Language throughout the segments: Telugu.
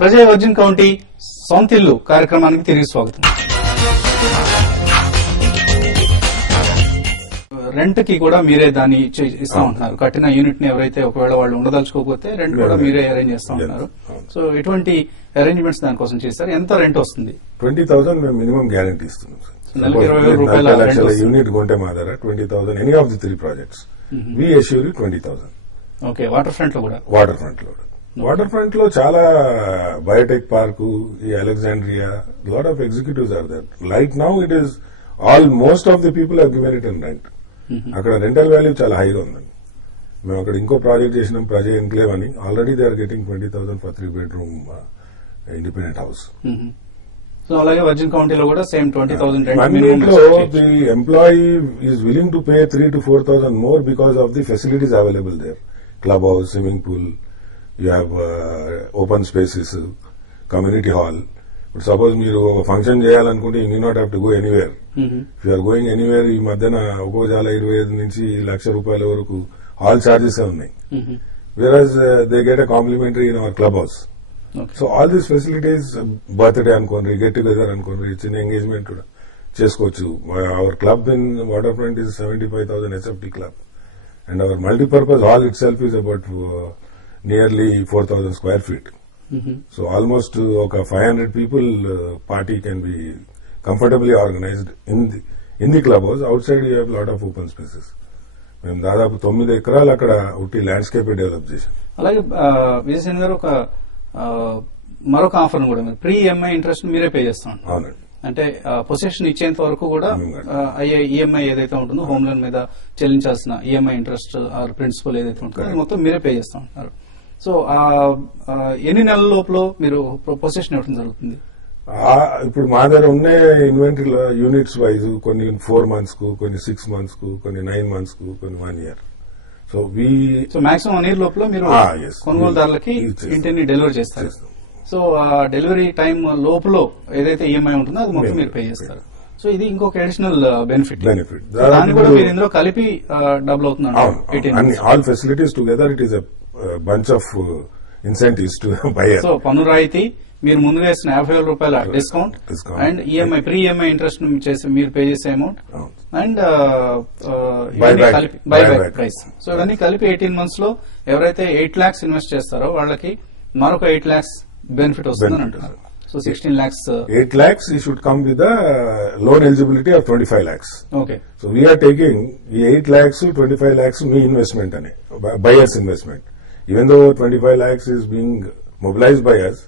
ప్రజా వర్జిన్ కౌంటీ సొంతిల్లు కార్యక్రమానికి తిరిగి స్వాగతం. రెంట్ కి కూడా మీరే దాన్ని ఇస్తా ఉంటున్నారు. కట్టిన యూనిట్ ని ఎవరైతే ఒకవేళ వాళ్ళు ఉండదలుచుకోకపోతే రెంట్ కూడా మీరే అరేంజ్ చేస్తా ఉంటున్నారు. సో ఎటువంటి అరేంజ్మెంట్స్ దానికోసం చేస్తారు? ఎంత రెంట్ వస్తుంది? 20,000 మేము మినిమం గ్యారంటీ ఇస్తున్నాం సార్. నెలకి 20,000 లక్షల యూనిట్ కొంటే మా దగ్గర 20,000 any of the 3 projects we assure 20,000. Okay, waterfront లో కూడా? వాటర్ ఫ్రంట్ లో వాటర్ ఫ్రంట్ లో చాలా బయోటెక్ పార్క్, ఈ Alexandria, lot of executives are there. Right now it is almost of the people have given it in rent. అక్కడ రెంటల్ వాల్యూ చాలా హైగా ఉందండి. మేము అక్కడ ఇంకో ప్రాజెక్ట్ చేసినాం, ప్రజా ఎన్క్లేవ్ అని. Already they are getting 20,000 for 3 bedroom independent house. So అలాగే వర్జిన్ కౌంటీలో కూడా సేమ్ 20,000 రెంట్. అన్నింటిలో the employee is willing to pay 3,000 to 4,000 more because of the facilities available there. Club house, swimming pool, you have open spaces, community hall. ఇప్పుడు సపోజ్ మీరు ఒక ఫంక్షన్ చేయాలనుకుంటే you need not have to go anywhere. If you're going anywhere, ఈ మధ్యన ఒక్కో చాలా 25 నుంచి ₹1,00,000 వరకు హాల్ చార్జెస్ ఉన్నాయి. Whereas they get a complimentary in our club house. So all these facilities, birthday అనుకోండి, గెట్ టుగెదర్ అనుకోండి, చిన్న ఎంగేజ్మెంట్ కూడా చేసుకోవచ్చు. Our club in water front is 75,000 SFT club, and our multi-purpose hall itself is about nearly 4,000 square feet. So almost okay, 500 people party can be comfortably organized in the club house. Outside you have a lot of open spaces. మేము దాదాపు 9 ఎకరాలు అక్కడ ఉట్టి ల్యాండ్స్కేప్ డెవలప్ చేశాం. అలాగే విజయసేన్ గారు మరొక ఆఫర్ కూడా ప్రీ ఈఎంఐ ఇంట్రెస్ట్ మీరే పే చేస్తాం. అవునండి. అంటే పొజిషన్ ఇచ్చేంత వరకు కూడా అయ్యే ఈఎంఐ ఏదైతే ఉంటుందో, హోమ్ లోన్ మీద చెల్లించాల్సిన ఈఎంఐ ఇంట్రెస్ట్ ఆర్ ప్రిన్సిపల్ ఏదైతే ఉంటుందో అది మొత్తం మీరే పే చేస్తా ఉంటున్నారు. సో ఎన్ని నెలల లోపల మీరు పొజిషన్ ఇవ్వడం జరుగుతుంది? ఇప్పుడు మా దగ్గర ఉన్న ఇన్వెంటరీ యూనిట్స్ వైజ్ కొన్ని 4 months కు, కొన్ని 6 months కు, కొన్ని 9 months కు, కొన్ని 1 year. సో మాక్సిమం 1 year లోపల మీరు కొనుగోలుదారులకి ఇంటిని డెలివరీ చేస్తారు. సో ఆ డెలివరీ టైం లోపల ఏదైతే ఈఎంఐ ఉంటుందో అది మొత్తం మీరు పే చేస్తారు. సో ఇది ఇంకొక అడిషనల్ బెనిఫిట్. దాన్ని కూడా మీరు ఇందులో కలిపి డబుల్ అవుతుంది. All facilities together it is a bunch of incentives to buyer. So పన్ను రాయితీ, మీరు ముందుగా వేసిన ₹50,000 discount, and EMI pre EMI interest మీరు పే చేసే amount, and buyback price. So ఇవన్నీ కలిపి 18 months లో ఎవరైతే 8 lakhs ఇన్వెస్ట్ చేస్తారో వాళ్ళకి మరొక 8 lakhs బెనిఫిట్ వస్తుందని అంటున్నారు. So 16 lakhs. 8 lakhs you should come with the loan eligibility of 25 lakhs. Okay. So we are taking the 8 lakhs to 25 lakhs me investment ane, buyer's investment. Even though 25 lakhs is being mobilized by us,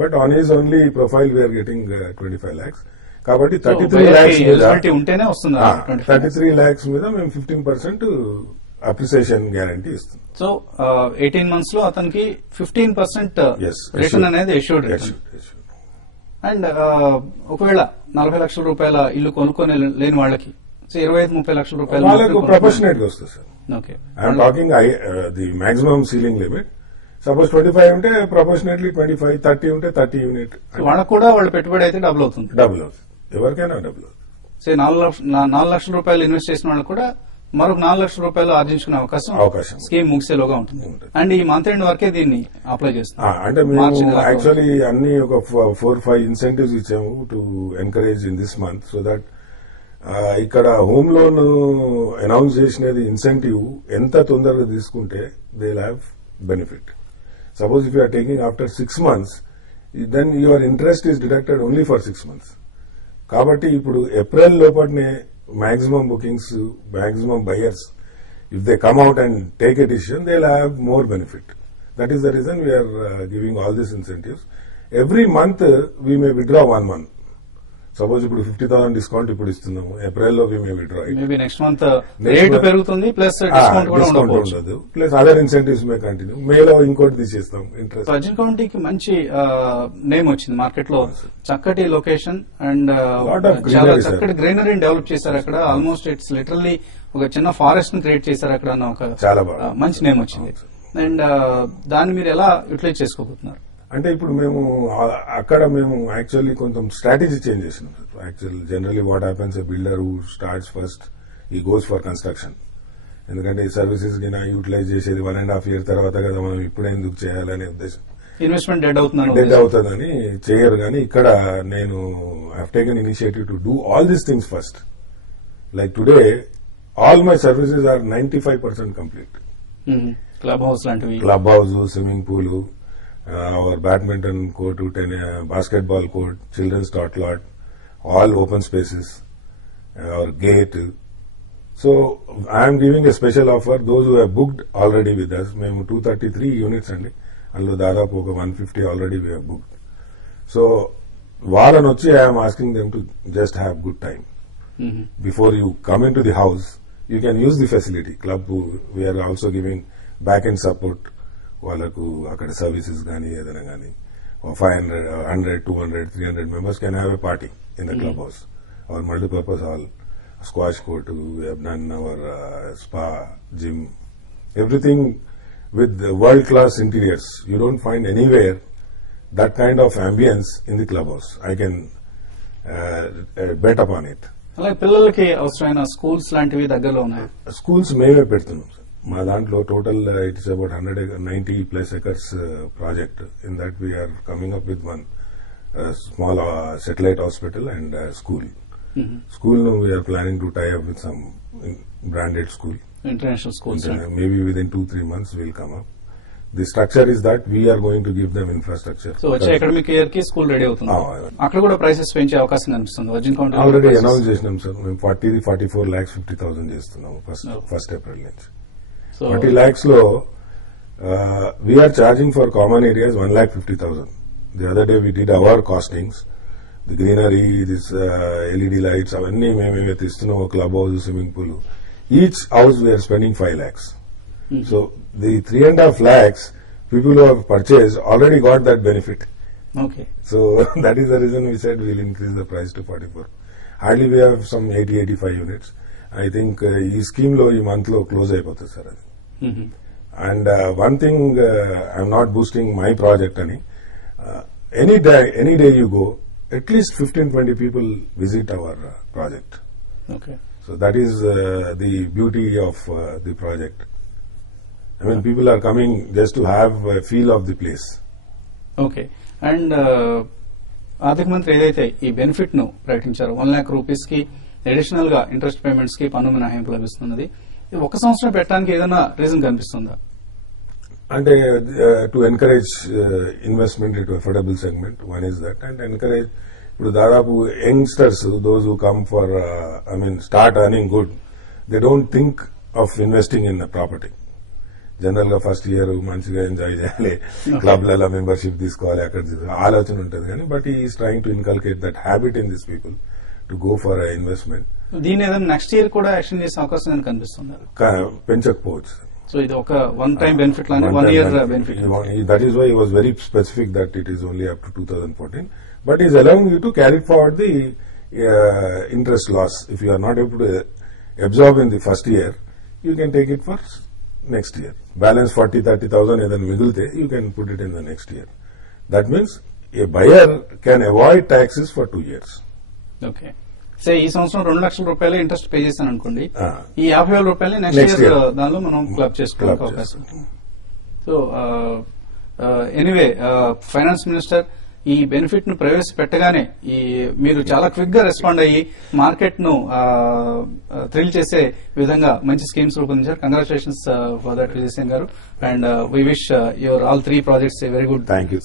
but on his only profile we are getting 25 lakhs. Kabatti 33 lakhs eligibility ఉంటేనే వస్తుంది. 33 lakhs మీద మేము 15% అప్రిసియేషన్ గ్యారంటీ ఇస్తుంది. సో 18 months లో అతనికి 15% రిటర్న్ అనేది ఎష్యూర్డ్. అండ్ ఒకవేళ ₹40,00,000 ఇల్లు కొనుక్కొని లేని వాళ్ళకి 25-30 లక్షల రూపాయలు వాళ్ళకు ప్రొపోర్షనేట్ గా వస్తుంది sir. Okay, I'm talking the maximum ceiling limit. Suppose 25 ఉంటే ప్రొపోర్షనేట్లీ 25, 30 ఉంటే 30 యూనిట్. వాళ్ళకు కూడా వాళ్ళ పెట్టుబడి అయితే డబుల్ అవుతుంది. ఎవరికైనా డబుల్ అవుతుంది. సో ₹4,00,000 ఇన్వెస్ట్ చేసిన వాళ్ళకు కూడా మరొక ₹4,00,000 ఆర్జించుకునే అవకాశం స్కీమ్ ముగిసేలోగా ఉంటుంది. అండ్ ఈ మంత్ ఎండ్ వరకే దీన్ని అప్లై చేస్తాం. అంటే మేము యాక్చువల్లీ అన్ని ఒక 4-5 ఇన్సెంటివ్స్ ఇచ్చాము to encourage in this month, so that ఇక్కడ హోమ్ లోన్ అనౌన్స్ చేసినది ఇన్సెంటివ్ ఎంత తొందరగా తీసుకుంటే they will have benefit. Suppose if you are taking after 6 months, then your interest is deducted only for 6 months. కాబట్టి ఇప్పుడు ఏప్రిల్ లోపలనే maximum bookings, maximum buyers, if they come out and take a decision, they'll have more benefit. That is the reason we are giving all these incentives. Every month we may withdraw 1 month. Suppose ఇప్పుడు 50,000 డిస్కౌంట్ ఇప్పుడు ఇస్తున్నాము, ఏప్రిల్లో we may withdraw. Maybe next month rate పెరుగుతుంది, ప్లస్ డిస్కౌంట్ కూడా ఉండదు, plus other incentives may continue. మేలో ఇంకోటి తీసేస్తాం. ఇంట్రెస్ట్ వర్జిన్ కౌంటీకి మంచి నేమ్ వచ్చింది మార్కెట్ లో. చక్కటి లొకేషన్ అండ్ చాలా చక్కటి గ్రీనరీని డెవలప్ చేశారు అక్కడ. ఆల్మోస్ట్ ఇట్స్ లిటరల్లీ ఒక చిన్న ఫారెస్ట్ ని క్రియేట్ చేశారు అక్కడ అన్న ఒక చాలా మంచి నేమ్ వచ్చింది. అండ్ దాన్ని మీరు ఎలా యూటిలైజ్ చేసుకోబోతున్నారు? అంటే ఇప్పుడు మేము అక్కడ యాక్చువల్లీ కొంచెం స్ట్రాటజీ చేంజ్ చేసినాం. Actual generally what happens, a builder who starts first ఈ గోస్ ఫర్ కన్స్ట్రక్షన్. ఎందుకంటే ఈ సర్వీసెస్ కి యూటిలైజ్ చేసేది 1.5 year తర్వాత కదా, మనం ఇప్పుడే ఎందుకు చేయాలనే ఉద్దేశం ఇన్వెస్ట్మెంట్ డెడ్ అవుతుందని చేయరు. కానీ ఇక్కడ నేను have taken initiative to do all these things first. Like today all my services are 95% complete. Club house లాంటివి, club house, swimming pool, our badminton court, basketball court, children's tot lot, all open spaces, our gate. So I am giving a special offer those who have booked already with us. Memu 233 units andi, allo dadapu oka 150 already we have booked. So varan vachi I am asking them to just have good time. Before you come into the house, you can use the facility. Club we are also giving back end support, valaku akada services gaani edana gaani 500, 100, 200, 300 members can have a party in the clubhouse. Our multi-purpose hall, squash court, we have done our spa, gym, everything with world-class interiors. You don't find anywhere that kind of ambience in the clubhouse. I can bet upon it. అలాగే పిల్లలకి అవసరమైన స్కూల్స్ లాంటివి దగ్గరలో ఉన్నాయి. స్కూల్స్ మేమే పెడుతున్నాం సార్. మా దాంట్లో total it's about 190+ acres project. In that we're coming up with one small satellite hospital and school. School now we are planning to tie up with some branded school. International schools. Maybe within 2-3 months we will come up. The structure is that we are going to give them infrastructure. So వచ్చే అకాడమిక్ ఇయర్ కి స్కూల్ రెడీ అవుతుంది. అక్కడ కూడా ప్రైసెస్ పెంచే అవకాశం కనిపిస్తుంది. వర్జిన్ కౌంటీ ఆల్రెడీ అనౌన్స్ చేసినాం సార్. మేము 44,50,000 చేస్తున్నాము ఫస్ట్ ఏప్రిల్ నుంచి. 40 lakhs లో we are charging for common areas 1,50,000. The other day we did our costings, the greenery, this LED lights, avanni meme tistunam, club house, swimming pool. Each house we are spending 5 lakhs. So the 3.5 lakhs people who have purchased already got that benefit. Okay. So that is the reason we said we will increase the price to 44. Hardly we have some 80-85 units. I think ee scheme lo ee month lo close అయిపోతుంది sir అది. And one thing I am not boosting my project ani. Any day you go, at least 15-20 people visit our project. Okay. So that is the beauty of the project. I mean, people are coming just to have a feel of the place. Okay. And ఆర్థిక మంత్రి ఏదైతే ఈ బెనిఫిట్ ను ప్రకటించారో 1 lakh rupees కి అడిషనల్ గా ఇంట్రెస్ట్ పేమెంట్స్ కి పన్ను మినహాయింపు లభిస్తున్నది. ఒక సంవత్సరం పెట్టడానికి ఏదైనా రీజన్ కనిపిస్తుందా? అంటే to encourage investment in affordable segment, one is that. And encourage ఇప్పుడు దాదాపు youngsters those who come for start earning good, they don't think of investing in property. General గా ఫస్ట్ ఇయర్ మంచిగా ఎంజాయ్ చేయాలి, క్లబ్లలో మెంబర్షిప్ తీసుకోవాలి, అక్కడ ఆలోచన ఉంటుంది. కానీ but is trying to inculcate that habit in this people to go for investment. దీని ఏదైనా నెక్స్ట్ ఇయర్ కూడా యాక్షన్ చేసే అవకాశం కనిపిస్తుంది? పెంచకపోవచ్చు. So ఇది ఒక వన్ టైం బెనిఫిట్ లానే 1 year benefit. That is why he was very specific that it is only up to 2014. But he is allowing you to carry forward the interest loss. If you are not able to absorb in the first year, you can take it for next year. Balance 40,000-30,000 ఏదైనా మిగిలితే you can put it in the next year. That means a buyer can avoid taxes for 2 years. Okay. సే ఈ సంవత్సరం 2 లక్షల రూపాయలు ఇంట్రెస్ట్ పే చేశాను అనుకోండి, ఈ 50,000 రూపాయలు నెక్స్ట్ ఇయర్ దానిలో మనం క్లబ్ చేసుకోవడానికి అవకాశం. సో ఎనీవే ఫైనాన్స్ మినిస్టర్ ఈ బెనిఫిట్ ను ప్రవేశపెట్టగానే మీరు చాలా క్విక్ గా రెస్పాండ్ అయ్యి మార్కెట్ ను థ్రిల్ చేసే విధంగా మంచి స్కీమ్స్ రూపొందించారు. Congratulations for that Vijay Singh గారు. And we wish your all 3 projects a very good. Thank you.